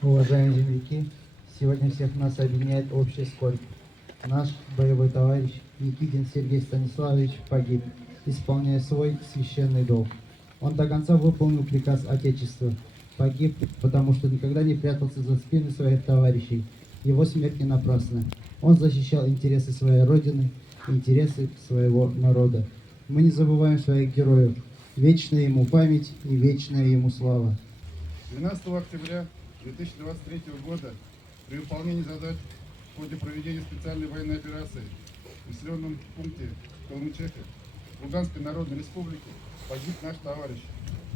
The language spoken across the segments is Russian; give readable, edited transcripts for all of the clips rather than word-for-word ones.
Уважаемые земляки, сегодня всех нас объединяет общая скорбь. Наш боевой товарищ Никитин Сергей Станиславович погиб, исполняя свой священный долг. Он до конца выполнил приказ Отечества. Погиб, потому что никогда не прятался за спины своих товарищей. Его смерть не напрасна. Он защищал интересы своей Родины, интересы своего народа. Мы не забываем своих героев. Вечная ему память и вечная ему слава. 12 октября 2023 года при выполнении задач в ходе проведения специальной военной операции в населенном пункте Калмычехе Луганской Народной Республики погиб наш товарищ,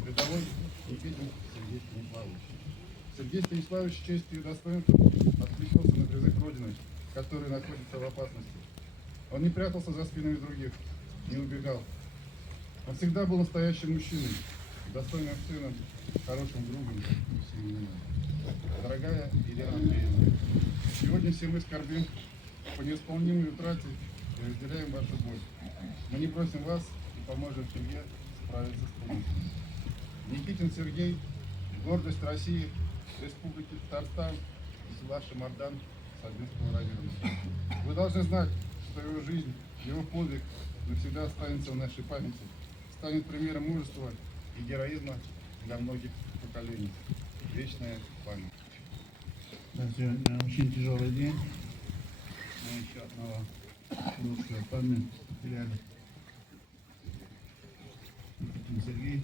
рядовой Никитин Сергей Станиславович. Сергей Станиславович с честью и достоинством откликнулся на призыв Родины, которая находится в опасности. Он не прятался за спинами других, не убегал. Он всегда был настоящим мужчиной, достойным сыном, хорошим другом и семьянином. Дорогая Елена Андреевна, сегодня все мы скорбим по неисполнимой утрате и разделяем вашу боль. Мы не просим вас и поможем семье справиться с трудностями. Никитин Сергей, гордость России, Республики Татарстан, села Шамардан, Сабинского района. Вы должны знать, что его жизнь, его подвиг навсегда останется в нашей памяти, станет примером мужества и героизма для многих поколений. Вечная память. Да, сегодня очень тяжелый день. Мы еще одного русского парня потеряли. Никитин Сергей.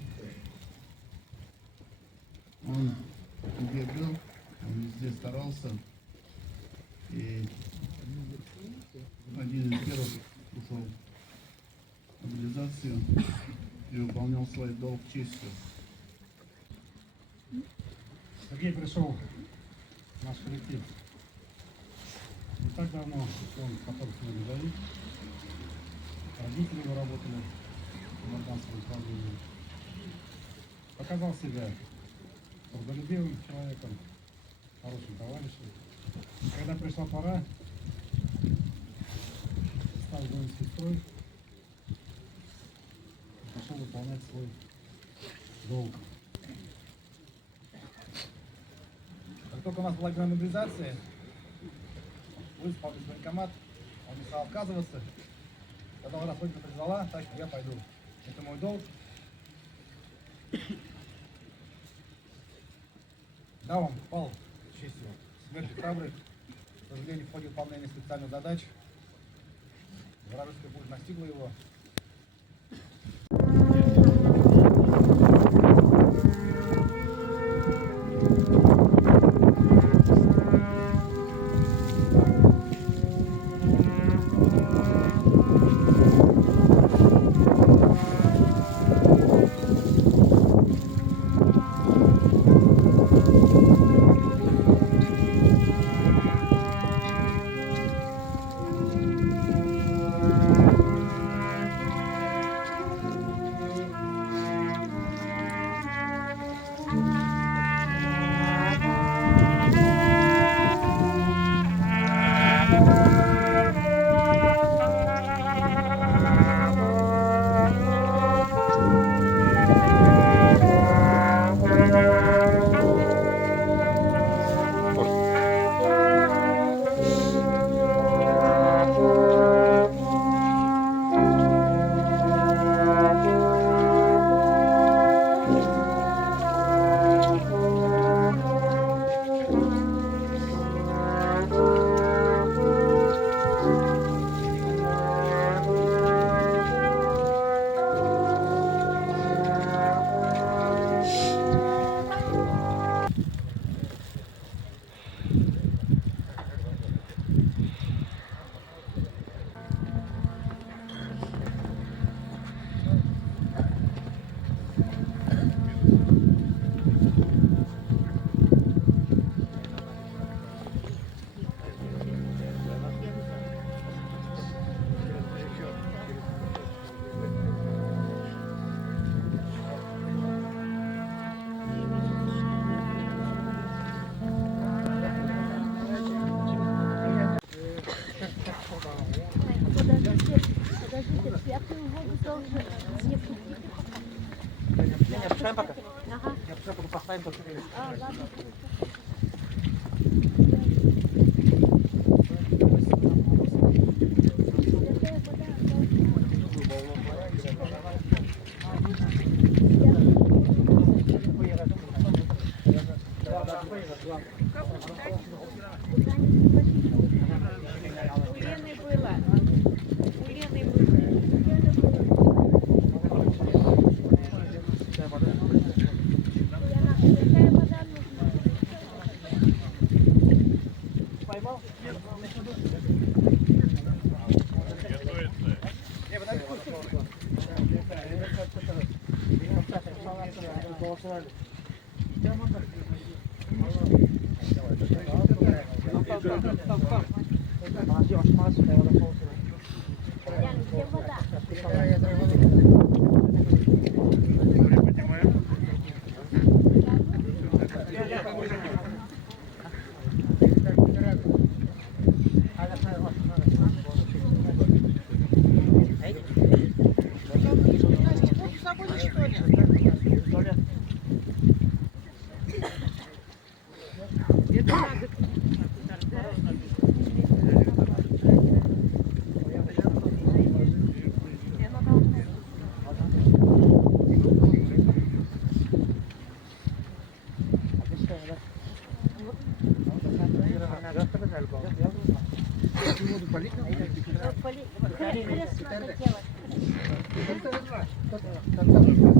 Он где был, он везде старался. И один из первых ушел в мобилизацию и выполнял свой долг честью. Сергей пришел в наш коллектив не так давно, он потомственный медовик. Родители его работали в Морданском управлении. Показал себя трудолюбивым человеком, хорошим товарищем. Когда пришла пора, стал воинский строй и пошел выполнять свой долг. Как только у нас была мобилизация, вызвал в военкомат, он не стал отказываться. Когда раз Родина призвала, так что я пойду. Это мой долг. Да, он пал с честью смерти храбрых. К сожалению, в ходе выполнения специальных задач вражеская пуля настигла его. Я воду должен не пустить. Не, пускаем пока. Ага. Я пускай пока поставим только. А, ладно. У Лены было. У Лены было. Какая вода нужна? Ян, где вода? Полі... Крест хотіла.